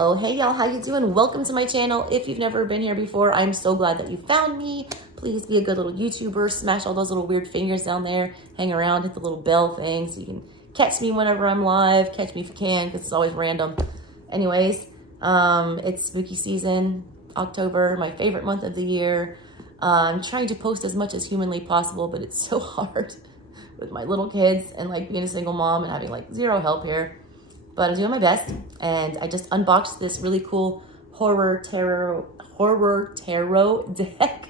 Oh, hey y'all, how you doing? Welcome to my channel. If you've never been here before, I'm so glad that you found me. Please be a good little YouTuber, smash all those little weird fingers down there, hang around, hit the little bell thing so you can catch me whenever I'm live. Catch me if you can, because it's always random. Anyways, it's spooky season, October, my favorite month of the year. I'm trying to post as much as humanly possible, but it's so hard with my little kids and like being a single mom and having like zero help here. But I'm doing my best, and I just unboxed this really cool horror tarot deck.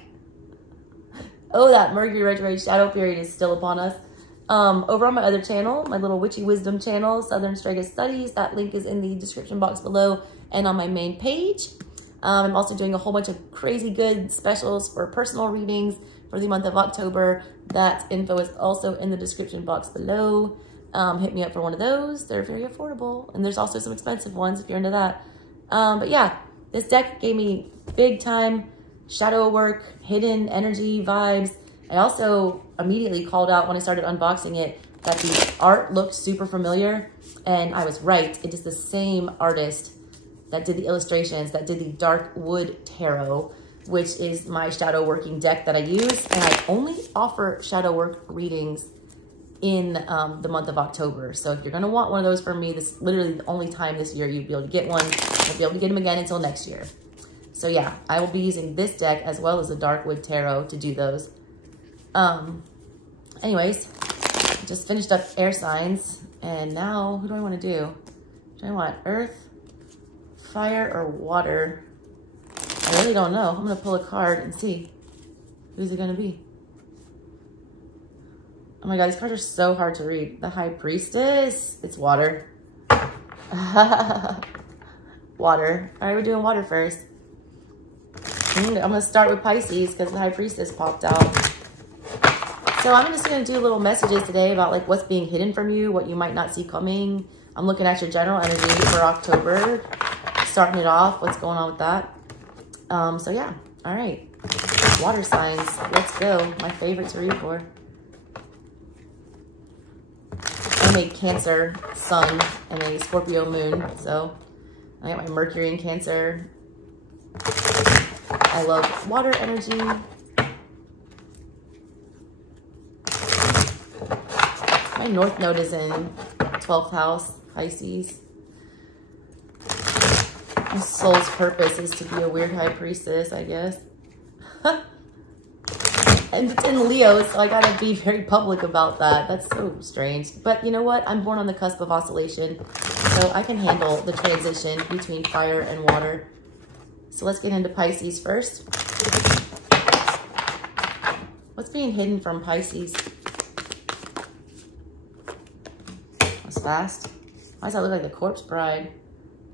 Oh, that Mercury retrograde shadow period is still upon us. Over on my other channel, my little witchy wisdom channel, SouthernStrega Studies, that link is in the description box below and on my main page. I'm also doing a whole bunch of crazy good specials for personal readings for the month of October. That info is also in the description box below. Hit me up for one of those. They're very affordable. And there's also some expensive ones if you're into that. But yeah, this deck gave me big time shadow work, hidden energy vibes. I also immediately called out when I started unboxing it that the art looked super familiar. And I was right. It is the same artist that did the illustrations, that did the Dark Wood Tarot, which is my shadow working deck that I use. And I only offer shadow work readings in the month of October. So if you're gonna want one of those from me, this is literally the only time this year you'll be able to get one. You'll be able to get them again until next year. So yeah, I will be using this deck as well as the Darkwood Tarot to do those. Anyways, just finished up air signs, and now who do I want to do? Do I want earth, fire, or water? I really don't know. I'm gonna pull a card and see. Who's it gonna be? Oh my God, these cards are so hard to read. The High Priestess, it's water. Water. All right, we're doing water first. I'm gonna start with Pisces because the High Priestess popped out. So I'm just gonna do little messages today about like what's being hidden from you, what you might not see coming. I'm looking at your general energy for October, starting it off, what's going on with that. So yeah, all right. Water signs, let's go. My favorite to read for. I'm a Cancer sun and a Scorpio moon, so I got my Mercury in Cancer. I love water energy. My North Node is in 12th house, Pisces. My soul's purpose is to be a weird high priestess, I guess. And it's in Leo, so I gotta be very public about that. That's so strange. But you know what? I'm born on the cusp of oscillation, so I can handle the transition between fire and water. So let's get into Pisces first. What's being hidden from Pisces? That's fast. Why does that look like the Corpse Bride?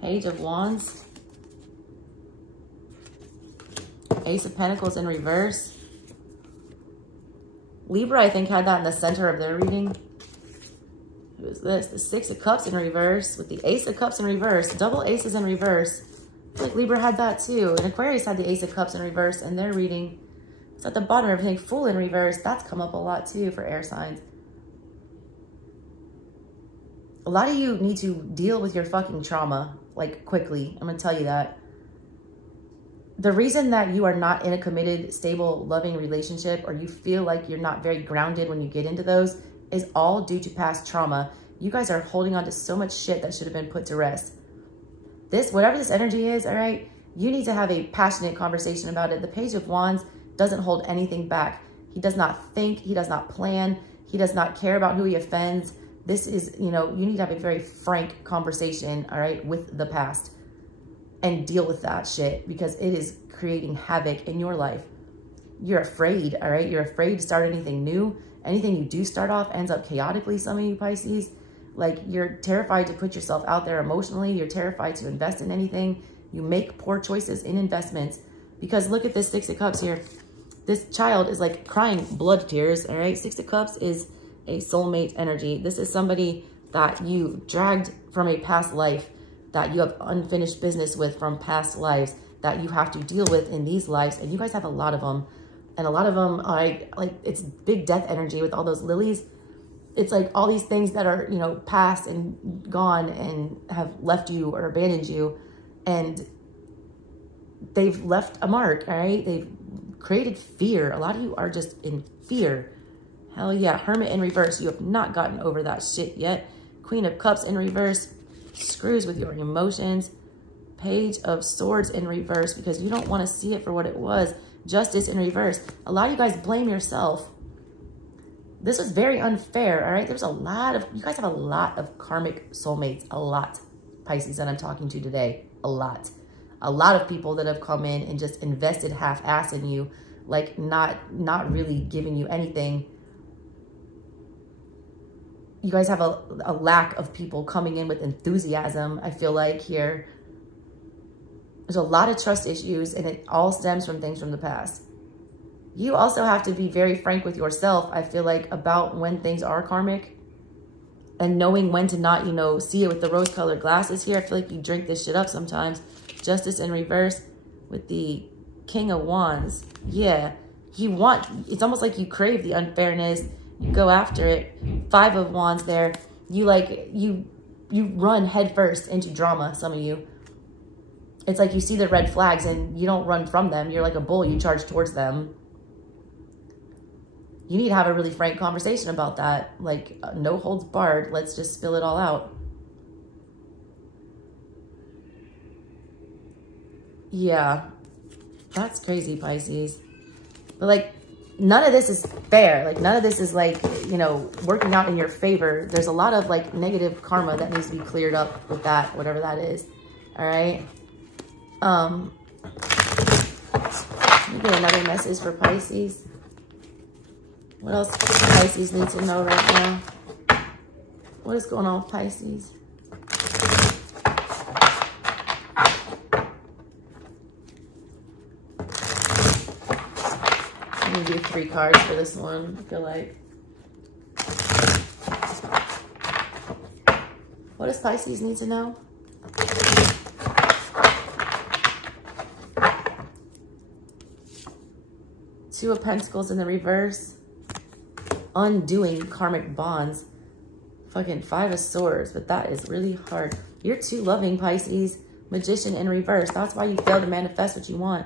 Page of Wands. Ace of Pentacles in reverse. Libra, I think, had that in the center of their reading. Who is this? The Six of Cups in reverse with the Ace of Cups in reverse. Double aces in reverse. I feel like Libra had that too. And Aquarius had the Ace of Cups in reverse in their reading. It's at the bottom of everything. Fool in reverse. That's come up a lot too for air signs. A lot of you need to deal with your fucking trauma, like, quickly. I'm going to tell you that. The reason that you are not in a committed, stable, loving relationship, or you feel like you're not very grounded when you get into those, is all due to past trauma. You guys are holding on to so much shit that should have been put to rest. This, whatever this energy is, all right, you need to have a passionate conversation about it. The Page of Wands doesn't hold anything back. He does not think, he does not plan, he does not care about who he offends. This is, you know, you need to have a very frank conversation, all right, with the past. And deal with that shit, because it is creating havoc in your life. You're afraid, all right? You're afraid to start anything new. Anything you do start off ends up chaotically, some of you Pisces. Like, you're terrified to put yourself out there emotionally. You're terrified to invest in anything. You make poor choices in investments. Because look at this Six of Cups here. This child is like crying blood tears, all right? Six of Cups is a soulmate energy. This is somebody that you dragged from a past life, that you have unfinished business with from past lives, that you have to deal with in these lives. And you guys have a lot of them. And a lot of them, like it's big death energy with all those lilies. It's like all these things that are, you know, past and gone and have left you or abandoned you. And they've left a mark, all right? They've created fear. A lot of you are just in fear. Hell yeah. Hermit in reverse. You have not gotten over that shit yet. Queen of Cups in reverse. Screws with your emotions. Page of Swords in reverse because you don't want to see it for what it was. Justice in reverse. A lot of you guys blame yourself. This was very unfair, all right? There's a lot of, you guys have a lot of karmic soulmates. A lot, Pisces, that I'm talking to today. A lot. A lot of people that have come in and just invested half-ass in you, like not really giving you anything. You guys have a lack of people coming in with enthusiasm, I feel like, here. There's a lot of trust issues, and it all stems from things from the past. You also have to be very frank with yourself, I feel like, about when things are karmic and knowing when to not, you know, see it with the rose-colored glasses here. I feel like you drink this shit up sometimes. Justice in reverse with the King of Wands. Yeah, you want, it's almost like you crave the unfairness. You go after it. Five of Wands there. You like, you run headfirst into drama, some of you. It's like you see the red flags and you don't run from them. You're like a bull. You charge towards them. You need to have a really frank conversation about that. Like, no holds barred. Let's just spill it all out. Yeah, that's crazy, Pisces. But like, none of this is fair. Like, none of this is like, you know, working out in your favor. There's a lot of like negative karma that needs to be cleared up with that, whatever that is. All right. Let me get another message for Pisces. What else do Pisces need to know right now? What is going on with Pisces? I'm going to do 3 cards for this one, I feel like. What does Pisces need to know? Two of Pentacles in the reverse. Undoing karmic bonds. Fucking 5 of Swords, but that is really hard. You're too loving, Pisces. Magician in reverse. That's why you fail to manifest what you want.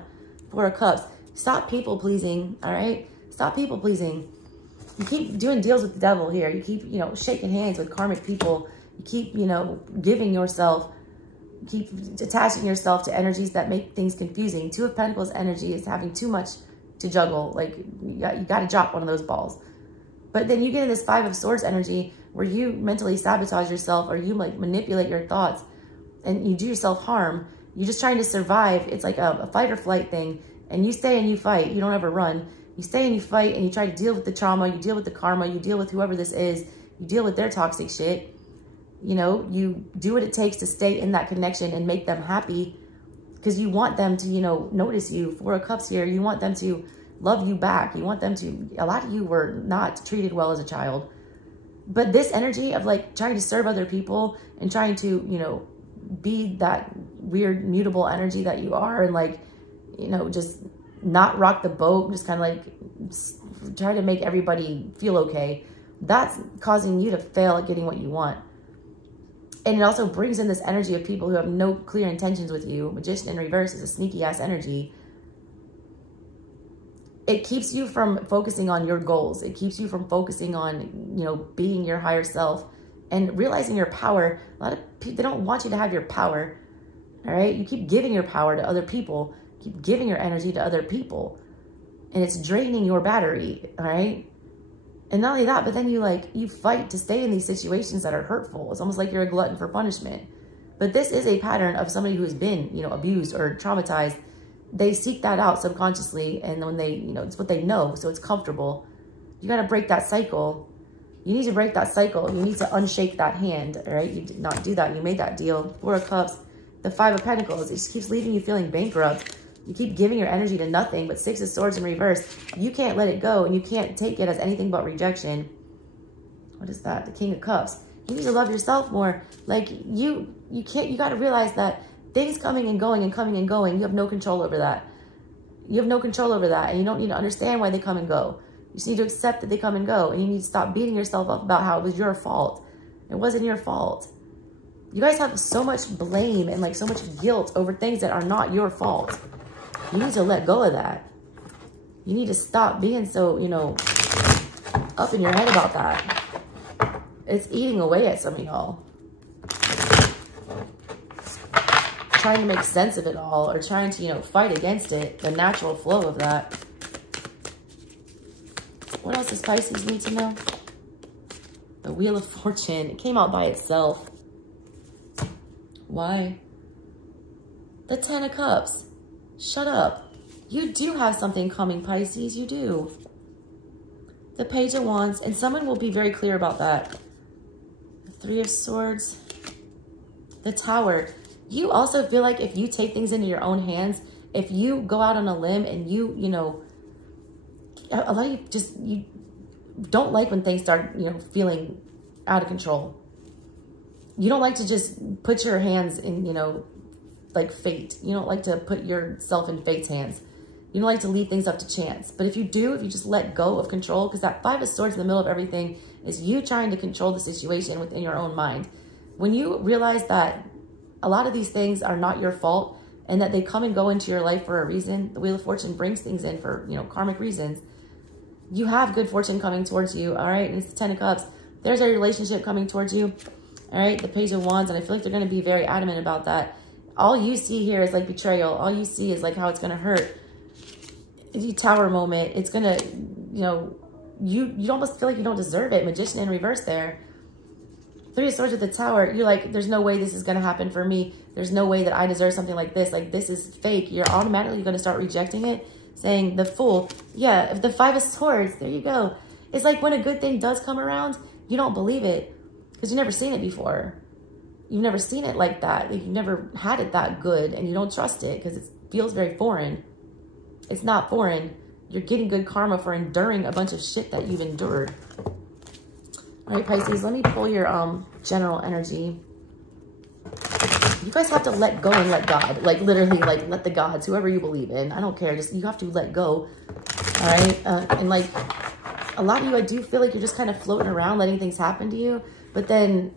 4 of Cups. Stop people pleasing, all right? Stop people pleasing. You keep doing deals with the devil here. You keep, you know, shaking hands with karmic people. You keep, you know, giving yourself, keep attaching yourself to energies that make things confusing. 2 of Pentacles energy is having too much to juggle. Like, you got to drop one of those balls. But then you get in this 5 of Swords energy where you mentally sabotage yourself, or you like manipulate your thoughts and you do yourself harm. You're just trying to survive. It's like a fight or flight thing. And you stay and you fight. You don't ever run. You stay and you fight, and you try to deal with the trauma. You deal with the karma. You deal with whoever this is. You deal with their toxic shit. You know, you do what it takes to stay in that connection and make them happy, because you want them to, you know, notice you. 4 of Cups here. You want them to love you back. You want them to, a lot of you were not treated well as a child. But this energy of like trying to serve other people and trying to, you know, be that weird mutable energy that you are, and like, you know, just not rock the boat, just kind of like try to make everybody feel okay. That's causing you to fail at getting what you want. And it also brings in this energy of people who have no clear intentions with you. Magician in reverse is a sneaky ass energy. It keeps you from focusing on your goals. It keeps you from focusing on, you know, being your higher self and realizing your power. A lot of people, they don't want you to have your power. All right. You keep giving your power to other people. Keep giving your energy to other people. And it's draining your battery. All right. And not only that, but then you fight to stay in these situations that are hurtful. It's almost like you're a glutton for punishment. But this is a pattern of somebody who's been, you know, abused or traumatized. They seek that out subconsciously, and when they, you know, it's what they know, so it's comfortable. You got to break that cycle. You need to break that cycle. You need to unshake that hand, all right? You did not do that. You made that deal. 4 of Cups, the 5 of Pentacles. It just keeps leaving you feeling bankrupt. You keep giving your energy to nothing, but 6 of Swords in reverse. You can't let it go, and you can't take it as anything but rejection. What is that? The King of Cups. You need to love yourself more. Like, you got to realize that things coming and going and coming and going, you have no control over that. You have no control over that, and you don't need to understand why they come and go. You just need to accept that they come and go, and you need to stop beating yourself up about how it was your fault. It wasn't your fault. You guys have so much blame and like so much guilt over things that are not your fault. You need to let go of that. You need to stop being so, you know, up in your head about that. It's eating away at some of y'all. Trying to make sense of it all, or trying to, you know, fight against it, the natural flow of that. What else does Pisces need to know? The Wheel of Fortune. It came out by itself. Why? The Ten of Cups. Shut up. You do have something coming, Pisces. You do. The Page of Wands. And someone will be very clear about that. The Three of Swords. The Tower. You also feel like if you take things into your own hands, if you go out on a limb and you know, a lot of you just, you don't like when things start, you know, feeling out of control. You don't like to just put your hands in, you know, like fate. You don't like to put yourself in fate's hands. You don't like to leave things up to chance. But if you do, if you just let go of control, because that Five of Swords in the middle of everything is you trying to control the situation within your own mind. When you realize that a lot of these things are not your fault and that they come and go into your life for a reason, the Wheel of Fortune brings things in for, you know, karmic reasons. You have good fortune coming towards you, all right? And it's the Ten of Cups. There's a relationship coming towards you, all right? The Page of Wands, and I feel like they're going to be very adamant about that. All you see here is like betrayal. All you see is like how it's going to hurt. The Tower moment, it's going to, you know, you almost feel like you don't deserve it. Magician in reverse there. Three of Swords with the Tower, you're like, there's no way this is going to happen for me. There's no way that I deserve something like this. Like, this is fake. You're automatically going to start rejecting it, saying the Fool. Yeah, the Five of Swords, there you go. It's like when a good thing does come around, you don't believe it because you've never seen it before. You've never seen it like that. You've never had it that good, and you don't trust it because it feels very foreign. It's not foreign. You're getting good karma for enduring a bunch of shit that you've endured. All right, Pisces, let me pull your general energy. You guys have to let go and let God. Like, literally, like, let the gods, whoever you believe in. I don't care. Just, you have to let go. All right? And, like, a lot of you, I do feel like you're just kind of floating around, letting things happen to you. But then,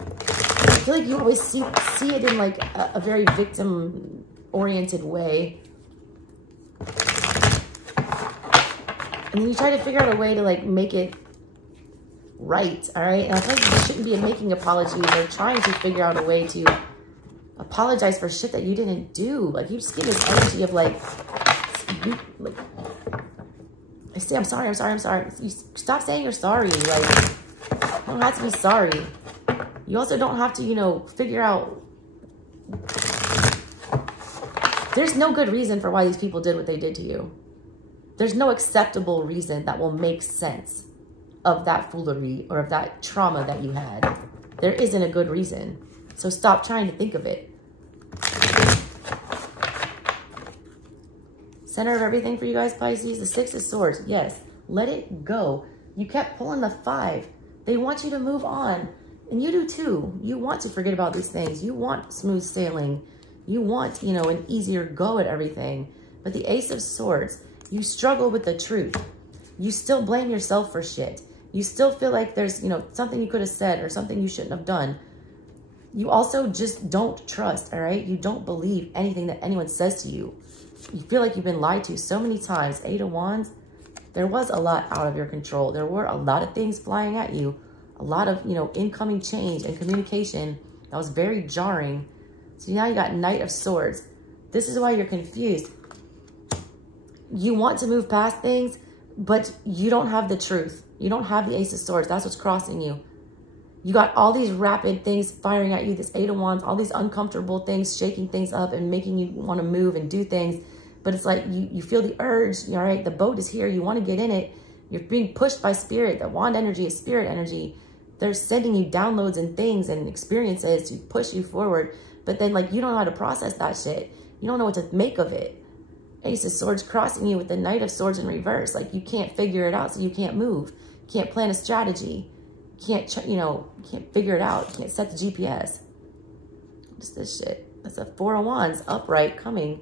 I feel like you always see it in, like, a very victim-oriented way. And then you try to figure out a way to, like, make it right, all right? And I feel like you shouldn't be making apologies or trying to figure out a way to apologize for shit that you didn't do. Like, you just get this energy of, like, I say, I'm sorry. You stop saying you're sorry. Like, you don't have to be sorry. You also don't have to, you know, figure out. There's no good reason for why these people did what they did to you. There's no acceptable reason that will make sense of that foolery or of that trauma that you had. There isn't a good reason. So stop trying to think of it. Center of everything for you guys, Pisces, the Six of Swords. Yes, let it go. You kept pulling the Five. They want you to move on. And you do too. You want to forget about these things. You want smooth sailing. You want, you know, an easier go at everything. But the Ace of Swords, you struggle with the truth. You still blame yourself for shit. You still feel like there's, you know, something you could have said or something you shouldn't have done. You also just don't trust, all right? You don't believe anything that anyone says to you. You feel like you've been lied to so many times. Eight of Wands, there was a lot out of your control. There were a lot of things flying at you. A lot of, you know, incoming change and communication that was very jarring. So now you got Knight of Swords. This is why you're confused. You want to move past things, but you don't have the truth. You don't have the Ace of Swords. That's what's crossing you. You got all these rapid things firing at you, this Eight of Wands, all these uncomfortable things, shaking things up and making you want to move and do things. But it's like you feel the urge, all right? The boat is here. You want to get in it. You're being pushed by spirit. The wand energy is spirit energy. They're sending you downloads and things and experiences to push you forward. But then, like, you don't know how to process that shit. You don't know what to make of it. Ace of Swords crossing you with the Knight of Swords in reverse. Like, you can't figure it out, so you can't move. You can't plan a strategy. You can't, you know, you can't figure it out. You can't set the GPS. Just this shit. That's a Four of Wands upright coming.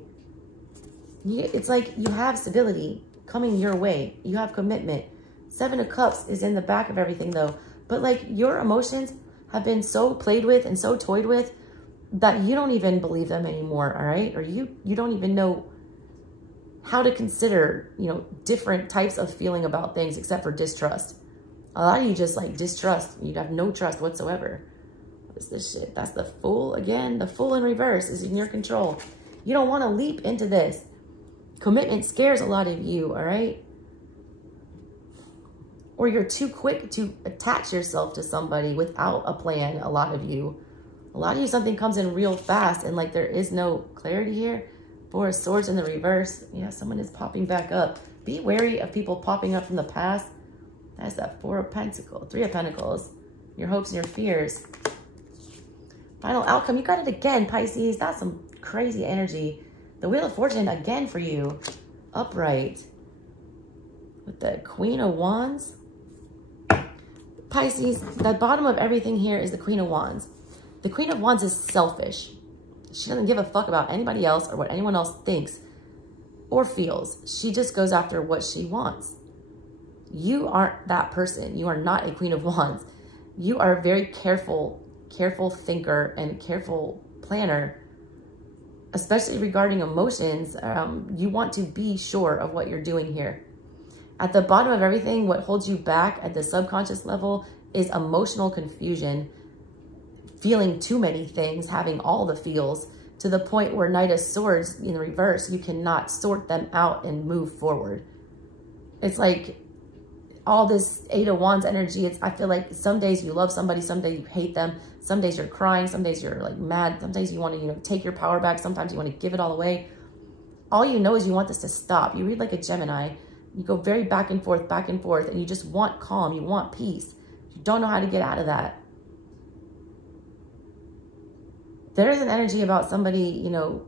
It's like you have stability coming your way. You have commitment. Seven of Cups is in the back of everything, though. But, like, your emotions have been so played with and so toyed with that you don't even believe them anymore, all right? Or you don't even know how to consider, you know, different types of feeling about things except for distrust. A lot of you just like distrust. You have no trust whatsoever. What is this shit? That's the Fool again. The Fool in reverse is in your control. You don't want to leap into this. Commitment scares a lot of you, all right? Or you're too quick to attach yourself to somebody without a plan, a lot of you. A lot of you, something comes in real fast and like there is no clarity here. Four of Swords in the reverse. Yeah, someone is popping back up. Be wary of people popping up from the past. That's that Four of Pentacles, Three of Pentacles. Your hopes and your fears. Final outcome. You got it again, Pisces. That's some crazy energy. The Wheel of Fortune again for you. Upright. With the Queen of Wands. Pisces, the bottom of everything here is the Queen of Wands. The Queen of Wands is selfish. She doesn't give a fuck about anybody else or what anyone else thinks or feels. She just goes after what she wants. You aren't that person. You are not a Queen of Wands. You are a very careful thinker and careful planner, especially regarding emotions. You want to be sure of what you're doing here. At the bottom of everything, what holds you back at the subconscious level is emotional confusion, feeling too many things, having all the feels, to the point where Knight of Swords in the reverse, you cannot sort them out and move forward. It's like all this Eight of Wands energy. I feel like some days you love somebody, some days you hate them, some days you're crying, some days you're like mad, some days you want to, you know, take your power back, sometimes you want to give it all away. All you know is you want this to stop. You read like a Gemini. You go very back and forth, and you just want calm. You want peace. You don't know how to get out of that. There is an energy about somebody, you know,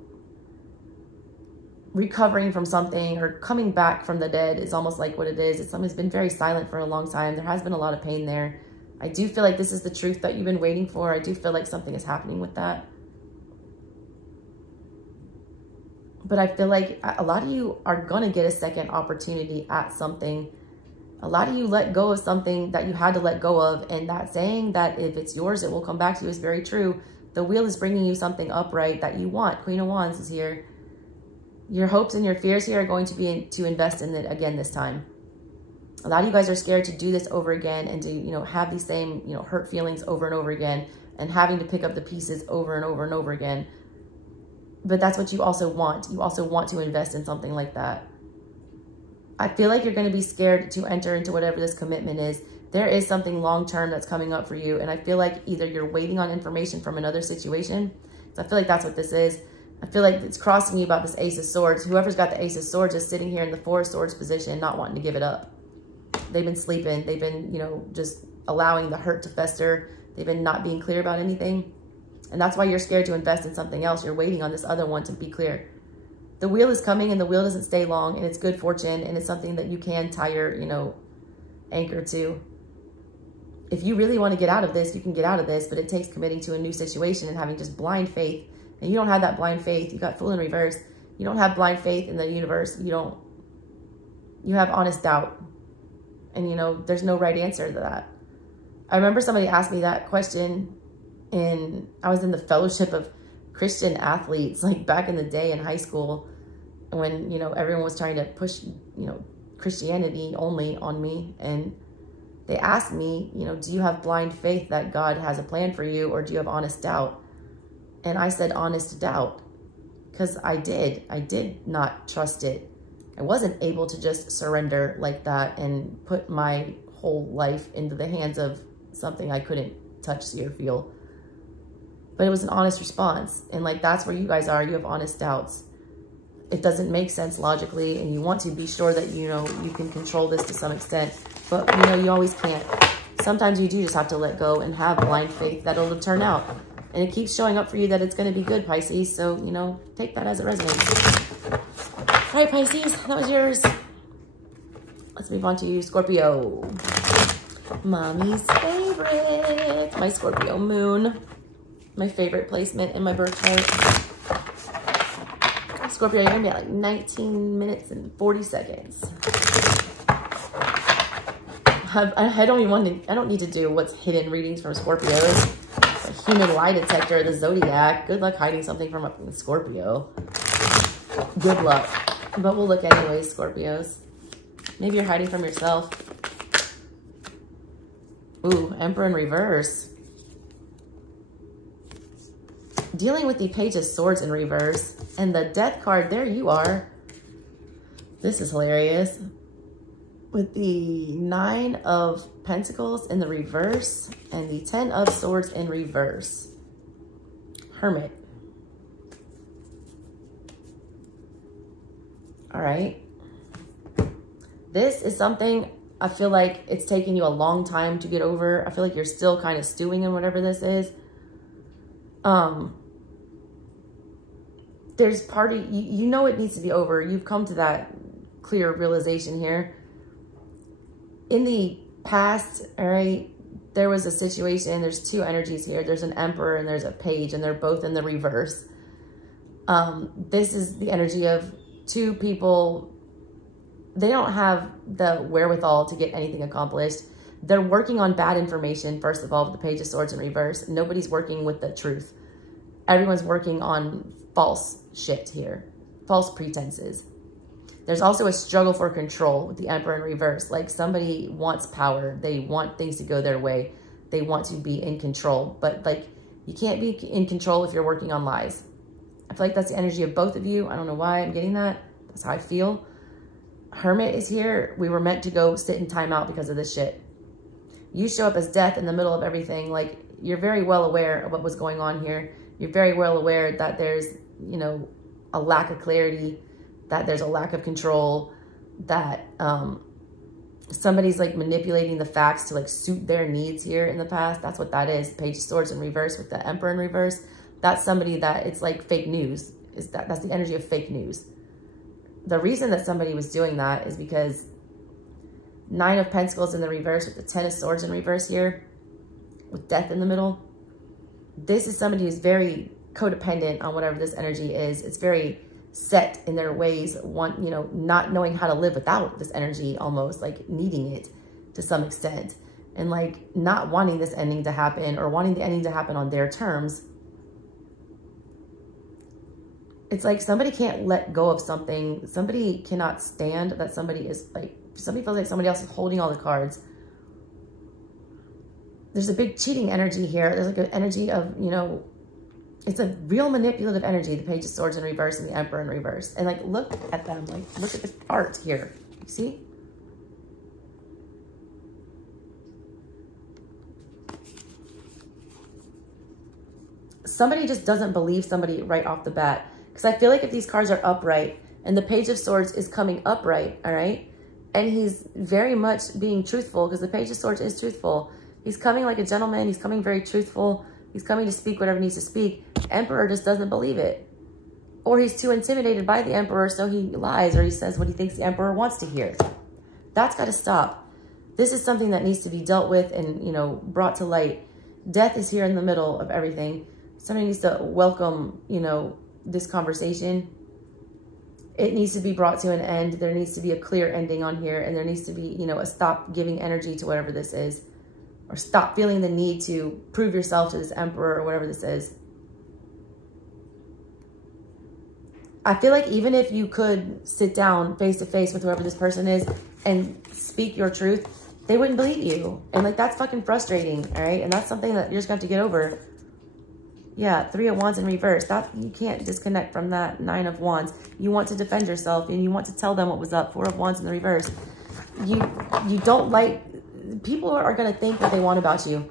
recovering from something or coming back from the dead is almost like what it is. It's someone who's been very silent for a long time. There has been a lot of pain there. I do feel like this is the truth that you've been waiting for. I do feel like something is happening with that. But I feel like a lot of you are going to get a second opportunity at something. A lot of you let go of something that you had to let go of. And that saying that if it's yours, it will come back to you is very true. The Wheel is bringing you something upright that you want. Queen of Wands is here. Your hopes and your fears here are going to be to invest in it again this time. A lot of you guys are scared to do this over again and to, you know, have these same, you know, hurt feelings over and over again and having to pick up the pieces over and over and over again. But that's what you also want. You also want to invest in something like that. I feel like you're going to be scared to enter into whatever this commitment is. There is something long-term that's coming up for you. And I feel like either you're waiting on information from another situation. So I feel like that's what this is. I feel like it's crossing you about this Ace of Swords. Whoever's got the Ace of Swords is sitting here in the Four of Swords position, not wanting to give it up. They've been sleeping. They've been, you know, just allowing the hurt to fester. They've been not being clear about anything. And that's why you're scared to invest in something else. You're waiting on this other one to be clear. The Wheel is coming and the Wheel doesn't stay long, and it's good fortune, and it's something that you can tie your, you know, anchor to. If you really want to get out of this, you can get out of this, but it takes committing to a new situation and having just blind faith. And you don't have that blind faith. You got Fool in reverse. You don't have blind faith in the universe. You have honest doubt. And, you know, there's no right answer to that. I remember somebody asked me that question I was in the fellowship of Christian athletes, like back in the day in high school, when, you know, everyone was trying to push, you know, Christianity only on me. And they asked me, you know, do you have blind faith that God has a plan for you, or do you have honest doubt? And I said honest doubt, because I did not trust it. I wasn't able to just surrender like that and put my whole life into the hands of something I couldn't touch, see, or feel. But it was an honest response. And like, that's where you guys are. You have honest doubts. It doesn't make sense logically, and you want to be sure that, you know, you can control this to some extent. But, you know, you always can't. Sometimes you do just have to let go and have blind faith that it'll turn out. And it keeps showing up for you that it's going to be good, Pisces. So, you know, take that as it resonates. All right, Pisces, that was yours. Let's move on to Scorpio. Mommy's favorite. My Scorpio moon. My favorite placement in my birth chart. Scorpio, you're going to be at like 19 minutes and 40 seconds. I don't need to do what's hidden readings from Scorpios. A human lie detector, the Zodiac. Good luck hiding something from a Scorpio. Good luck. But we'll look anyways, Scorpios. Maybe you're hiding from yourself. Ooh, Emperor in reverse. Dealing with the Page of Swords in reverse. And the Death card, there you are. This is hilarious. With the 9 of Pentacles in the reverse and the 10 of Swords in reverse. Hermit. All right. This is something I feel like it's taking you a long time to get over. I feel like you're still kind of stewing in whatever this is. There's part of you know it needs to be over. You've come to that clear realization here. In the past, all right, there was a situation. There's two energies here. There's an Emperor and there's a Page, and they're both in the reverse. This is the energy of two people. They don't have the wherewithal to get anything accomplished. They're working on bad information, first of all, with the Page of Swords in reverse. Nobody's working with the truth. Everyone's working on false shit here, false pretenses. There's also a struggle for control with the Emperor in reverse. Like somebody wants power. They want things to go their way. They want to be in control. But like, you can't be in control if you're working on lies. I feel like that's the energy of both of you. I don't know why I'm getting that. That's how I feel. Hermit is here. We were meant to go sit in timeout because of this shit. You show up as Death in the middle of everything. Like, you're very well aware of what was going on here. You're very well aware that there's, you know, a lack of clarity, that there's a lack of control, that somebody's like manipulating the facts to like suit their needs here in the past. That's what that is. Page of Swords in reverse with the Emperor in reverse. That's somebody that it's like fake news. That's the energy of fake news. The reason that somebody was doing that is because 9 of Pentacles in the reverse with the 10 of Swords in reverse here with Death in the middle. This is somebody who's very codependent on whatever this energy is. It's very set in their ways, you know, not knowing how to live without this energy, almost like needing it to some extent, and like not wanting this ending to happen or wanting the ending to happen on their terms. It's like somebody can't let go of something. Somebody cannot stand that somebody is like, somebody feels like somebody else is holding all the cards. There's a big cheating energy here. There's like an energy of, you know, it's a real manipulative energy, the Page of Swords in reverse and the Emperor in reverse. And like, look at them, like, look at the art here. You see? Somebody just doesn't believe somebody right off the bat. Because I feel like if these cards are upright and the Page of Swords is coming upright, all right? And he's very much being truthful because the Page of Swords is truthful. He's coming like a gentleman. He's coming very truthful. He's coming to speak whatever he needs to speak. Emperor just doesn't believe it. Or he's too intimidated by the Emperor, so he lies or he says what he thinks the Emperor wants to hear. That's got to stop. This is something that needs to be dealt with and, you know, brought to light. Death is here in the middle of everything. Somebody needs to welcome, you know, this conversation. It needs to be brought to an end. There needs to be a clear ending on here, and there needs to be, you know, a stop giving energy to whatever this is, or stop feeling the need to prove yourself to this Emperor or whatever this is. I feel like even if you could sit down face to face with whoever this person is and speak your truth, they wouldn't believe you. And like, that's fucking frustrating. All right. And that's something that you're just going to have to get over. Yeah, 3 of Wands in reverse. That you can't disconnect from that 9 of Wands. You want to defend yourself and you want to tell them what was up. 4 of Wands in the reverse. You don't like, people are going to think what they want about you.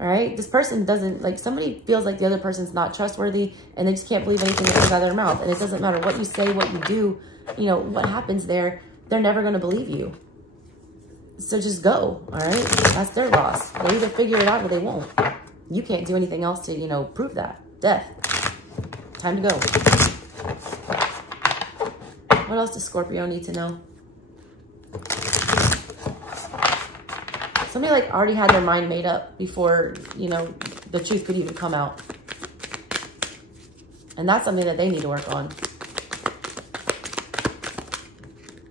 All right. This person doesn't, like, somebody feels like the other person's not trustworthy and they just can't believe anything that comes out of their mouth. And it doesn't matter what you say, what you do, you know, what happens there. They're never going to believe you. So just go. All right. That's their loss. They either figure it out or they won't. You can't do anything else to, you know, prove that. Death. Time to go. What else does Scorpio need to know? Somebody like already had their mind made up before, you know, the truth could even come out. And that's something that they need to work on.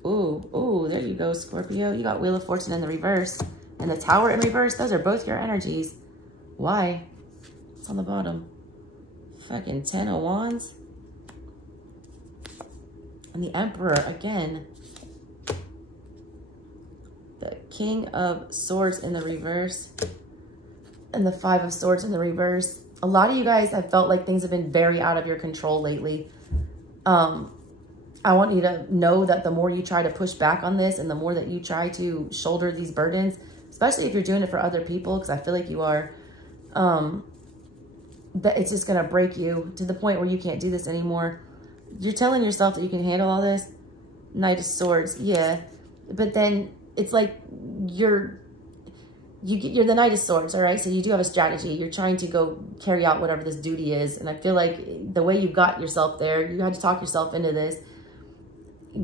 Ooh, ooh, there you go, Scorpio. You got Wheel of Fortune in the reverse. And the Tower in reverse, those are both your energies. Why? It's on the bottom. Fucking 10 of Wands. And the Emperor again. The King of Swords in the reverse. And the 5 of Swords in the reverse. A lot of you guys have felt like things have been very out of your control lately. I want you to know that the more you try to push back on this and the more that you try to shoulder these burdens, especially if you're doing it for other people, because I feel like you are, that it's just going to break you to the point where you can't do this anymore. You're telling yourself that you can handle all this. Knight of Swords, yeah. But then it's like you're the Knight of Swords, all right? So you do have a strategy. You're trying to go carry out whatever this duty is. And I feel like the way you got yourself there, you had to talk yourself into this.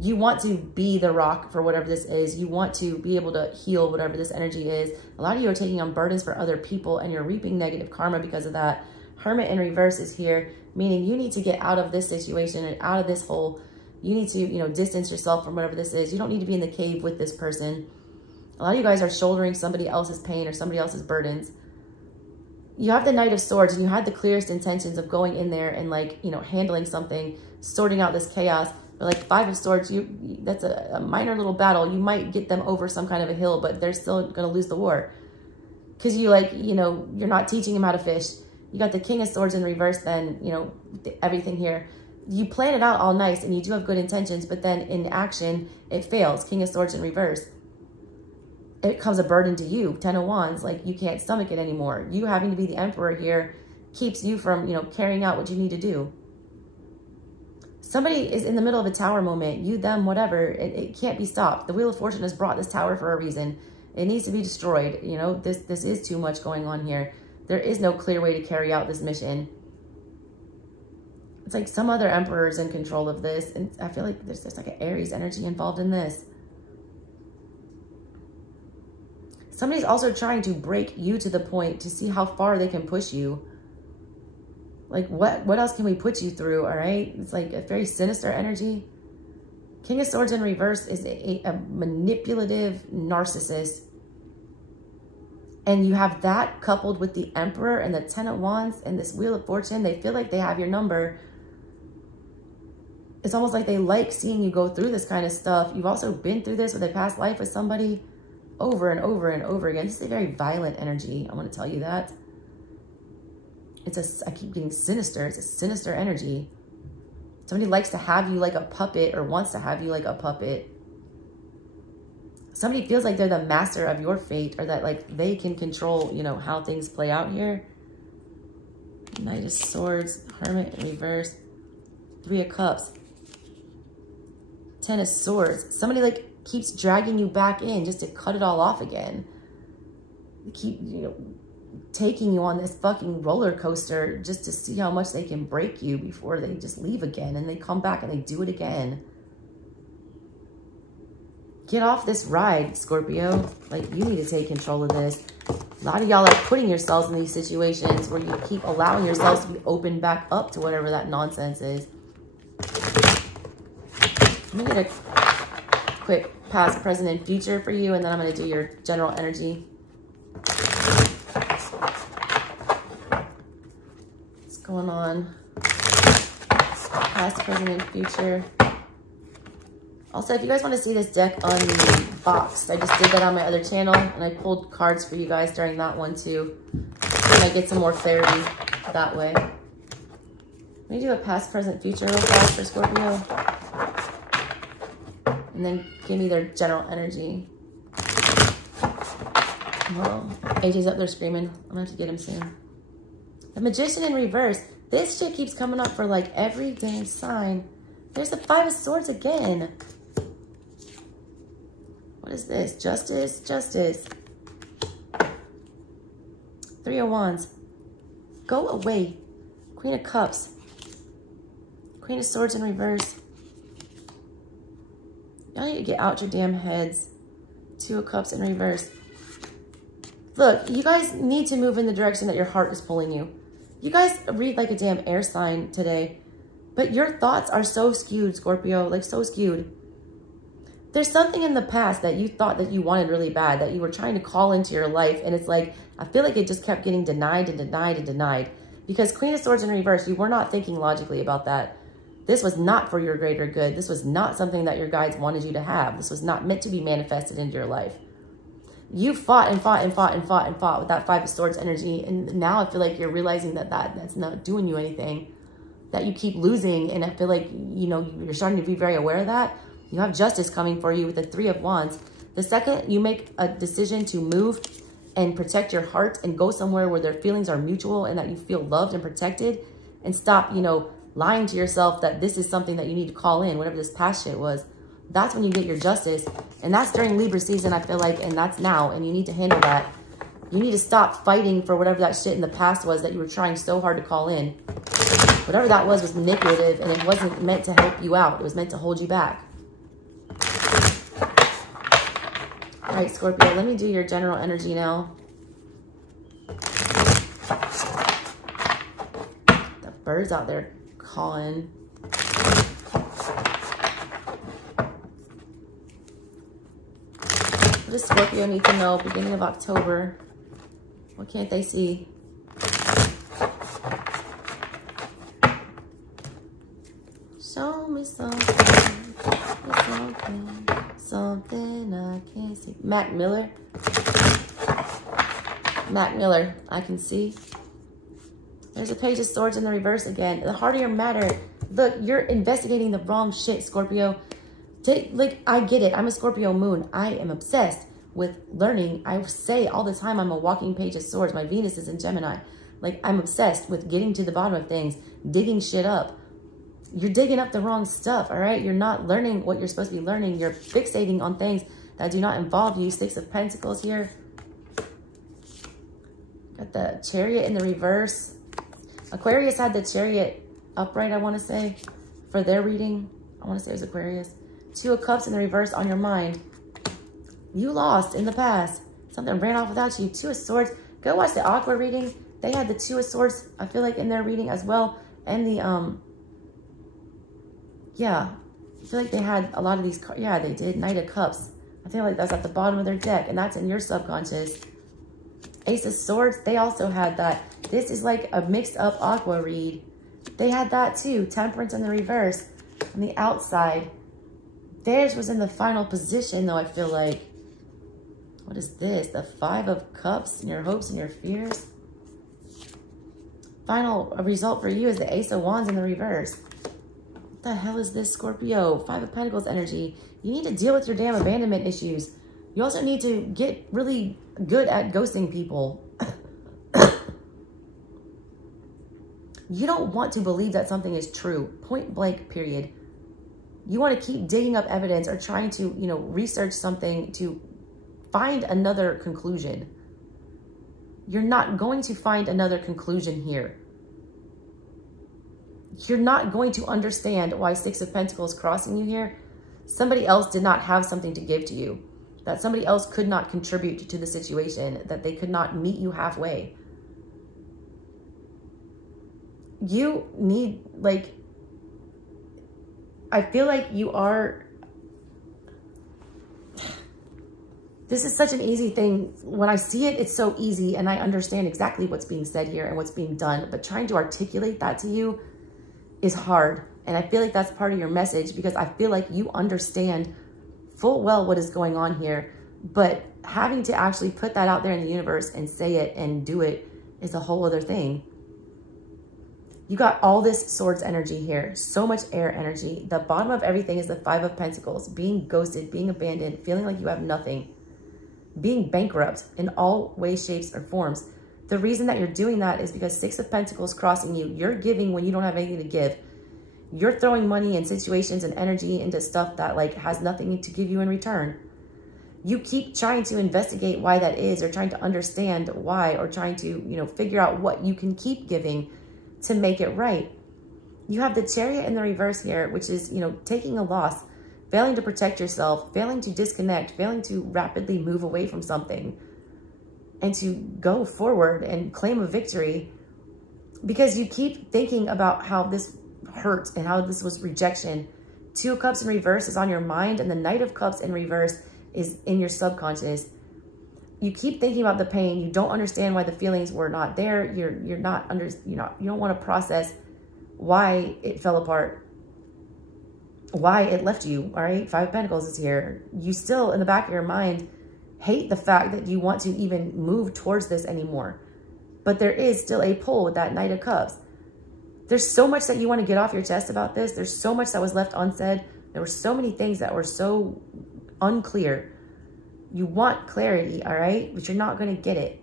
You want to be the rock for whatever this is. You want to be able to heal whatever this energy is. A lot of you are taking on burdens for other people and you're reaping negative karma because of that. Hermit in reverse is here, meaning you need to get out of this situation and out of this hole. You need to, you know, distance yourself from whatever this is. You don't need to be in the cave with this person. A lot of you guys are shouldering somebody else's pain or somebody else's burdens. You have the Knight of Swords and you had the clearest intentions of going in there and, like, you know, handling something, sorting out this chaos. But like 5 of Swords, that's a minor little battle. You might get them over some kind of a hill, but they're still going to lose the war. Because you, like, you know, you're not teaching them how to fish. You got the King of Swords in reverse then, you know, everything here. You plan it out all nice and you do have good intentions, but then in action, it fails. King of Swords in reverse. It becomes a burden to you. 10 of Wands, like you can't stomach it anymore. You having to be the Emperor here keeps you from, you know, carrying out what you need to do. Somebody is in the middle of a tower moment, you, them, whatever. It can't be stopped. The Wheel of Fortune has brought this tower for a reason. It needs to be destroyed. You know, this is too much going on here. There is no clear way to carry out this mission. It's like some other Emperor is in control of this. And I feel like there's like an Aries energy involved in this. Somebody's also trying to break you to the point to see how far they can push you. Like, what else can we put you through, all right? It's like a very sinister energy. King of Swords in reverse is a manipulative narcissist. And you have that coupled with the Emperor and the 10 of Wands and this Wheel of Fortune. They feel like they have your number. It's almost like they like seeing you go through this kind of stuff. You've also been through this with a past life with somebody over and over and over again. This is a very violent energy. I want to tell you that. I keep getting sinister. It's a sinister energy. Somebody likes to have you like a puppet or wants to have you like a puppet. Somebody feels like they're the master of your fate or that like they can control, you know, how things play out here. Knight of Swords, Hermit in reverse, 3 of Cups, 10 of Swords. Somebody like keeps dragging you back in just to cut it all off again. They keep, you know, taking you on this fucking roller coaster just to see how much they can break you before they just leave again. And they come back and they do it again. Get off this ride, Scorpio. Like, you need to take control of this. A lot of y'all are putting yourselves in these situations where you keep allowing yourselves to be opened back up to whatever that nonsense is. Let me get a quick past, present, and future for you, and then I'm going to do your general energy. What's going on? Past, present, and future. Also, if you guys want to see this deck unboxed, I just did that on my other channel, and I pulled cards for you guys during that one too. And I get some more clarity that way. Let me do a past, present, future real fast for Scorpio. And then give me their general energy. Oh, AJ's up there screaming. I'm going to have to get him soon. The Magician in reverse. This shit keeps coming up for like every damn sign. There's the 5 of Swords again. What is this? Justice, justice. 3 of Wands. Go away. Queen of Cups. Queen of Swords in reverse. Y'all need to get out your damn heads. 2 of Cups in reverse. Look, you guys need to move in the direction that your heart is pulling you. You guys read like a damn air sign today. But your thoughts are so skewed, Scorpio. Like, so skewed. there's something in the past that you thought that you wanted really bad, that you were trying to call into your life. And it's like, I feel like it just kept getting denied and denied and denied. Because Queen of Swords in reverse, you were not thinking logically about that. This was not for your greater good. This was not something that your guides wanted you to have. This was not meant to be manifested into your life. You fought and fought and fought and fought and fought with that Five of Swords energy. And now I feel like you're realizing that that's not doing you anything, that you keep losing. And I feel like, you know, you're starting to be very aware of that. You have justice coming for you with the Three of Wands. The second you make a decision to move and protect your heart and go somewhere where their feelings are mutual and that you feel loved and protected, and stop, you know, lying to yourself that this is something that you need to call in, whatever this past shit was, that's when you get your justice. And that's during Libra season, I feel like, and that's now, and you need to handle that. You need to stop fighting for whatever that shit in the past was that you were trying so hard to call in. Whatever that was manipulative, and it wasn't meant to help you out. It was meant to hold you back. All right, Scorpio, let me do your general energy now. The birds out there calling. What does Scorpio need to know? Beginning of October. What can't they see? Show me something. Something I can't see. Mac Miller. Mac Miller, I can see. There's a Page of Swords in the reverse again. The heart of your matter. Look, you're investigating the wrong shit, Scorpio. Like, I get it. I'm a Scorpio moon. I am obsessed with learning. I say all the time I'm a walking Page of Swords. My Venus is in Gemini. Like, I'm obsessed with getting to the bottom of things, digging shit up. You're digging up the wrong stuff, all right? You're not learning what you're supposed to be learning. You're fixating on things that do not involve you. Six of Pentacles here. Got the Chariot in the reverse. Aquarius had the Chariot upright, I want to say, for their reading. I want to say it was Aquarius. Two of Cups in the reverse on your mind. You lost in the past. Something ran off without you. Two of Swords. Go watch the Aqua reading. They had the Two of Swords, I feel like, in their reading as well. And the, yeah, I feel like they had a lot of these. Yeah, they did. Knight of Cups. I feel like that's at the bottom of their deck, and that's in your subconscious. Ace of Swords, they also had that. This is like a mixed up Aqua read. They had that too. Temperance in the reverse on the outside. Theirs was in the final position, though, I feel like. What is this? The Five of Cups and your hopes and your fears. Final result for you is the Ace of Wands in the reverse. What the hell is this, Scorpio? Five of Pentacles energy. You need to deal with your damn abandonment issues. You also need to get really good at ghosting people. You don't want to believe that something is true. Point blank, period. You want to keep digging up evidence or trying to, you know, research something to find another conclusion. You're not going to find another conclusion here. You're not going to understand why Six of Pentacles crossing you here. Somebody else did not have something to give to you. That somebody else could not contribute to the situation. That they could not meet you halfway. You need, like, I feel like you are, this is such an easy thing. When I see it, it's so easy and I understand exactly what's being said here and what's being done. But trying to articulate that to you is hard. And I feel like that's part of your message because I feel like you understand full well what is going on here. But having to actually put that out there in the universe and say it and do it is a whole other thing. You got all this Swords energy here. So much air energy. The bottom of everything is the Five of Pentacles. Being ghosted, being abandoned, feeling like you have nothing. Being bankrupt in all ways, shapes, or forms. The reason that you're doing that is because Six of Pentacles crossing you. You're giving when you don't have anything to give. You're throwing money and situations and energy into stuff that like has nothing to give you in return. You keep trying to investigate why that is or trying to understand why or trying to, you know, figure out what you can keep giving to make it right. You have the Chariot in the reverse here, which is, you know, taking a loss, failing to protect yourself, failing to disconnect, failing to rapidly move away from something and to go forward and claim a victory because you keep thinking about how this hurt and how this was rejection Two of Cups in reverse is on your mind, and the Knight of Cups in reverse is in your subconscious. You keep thinking about the pain. You don't understand why the feelings were not there. You don't want to process why it fell apart, why it left you. All right, Five of Pentacles is here. You still, in the back of your mind, hate the fact that you want to even move towards this anymore. But there is still a pull with that Knight of Cups. There's so much that you want to get off your chest about this. There's so much that was left unsaid. There were so many things that were so unclear. You want clarity, all right? But you're not going to get it.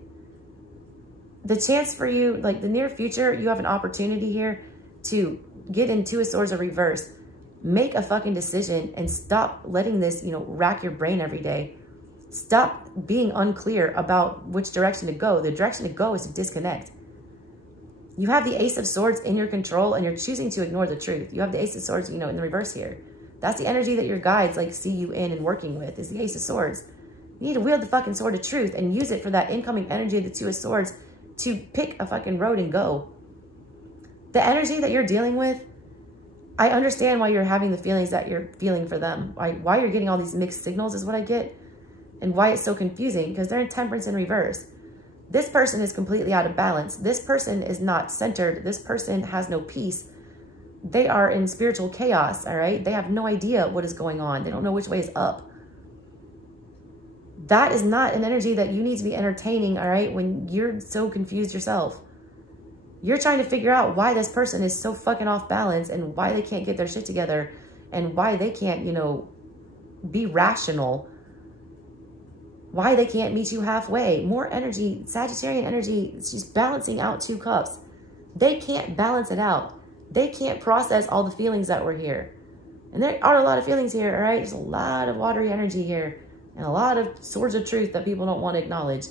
The chance for you, like the near future, you have an opportunity here to get in Two of Swords or reverse. Make a fucking decision and stop letting this, rack your brain every day. Stop being unclear about which direction to go. The direction to go is to disconnect. You have the Ace of Swords in your control and you're choosing to ignore the truth. You have the Ace of Swords, in the reverse here. That's the energy that your guides see you in and working with, is the Ace of Swords. You need to wield the fucking sword of truth and use it for that incoming energy of the Two of Swords to pick a fucking road and go. The energy that you're dealing with, I understand why you're having the feelings that you're feeling for them. Why you're getting all these mixed signals is what I get. And why it's so confusing, because they're in Temperance in reverse. This person is completely out of balance. This person is not centered. This person has no peace. They are in spiritual chaos, all right? They have no idea what is going on. They don't know which way is up. That is not an energy that you need to be entertaining, all right, when you're so confused yourself. You're trying to figure out why this person is so fucking off balance and why they can't get their shit together and why they can't, be rational. Why they can't meet you halfway. More energy, Sagittarian energy, she's balancing out Two Cups. They can't balance it out. They can't process all the feelings that were here. And there are a lot of feelings here, all right? There's a lot of watery energy here and a lot of swords of truth that people don't want to acknowledge.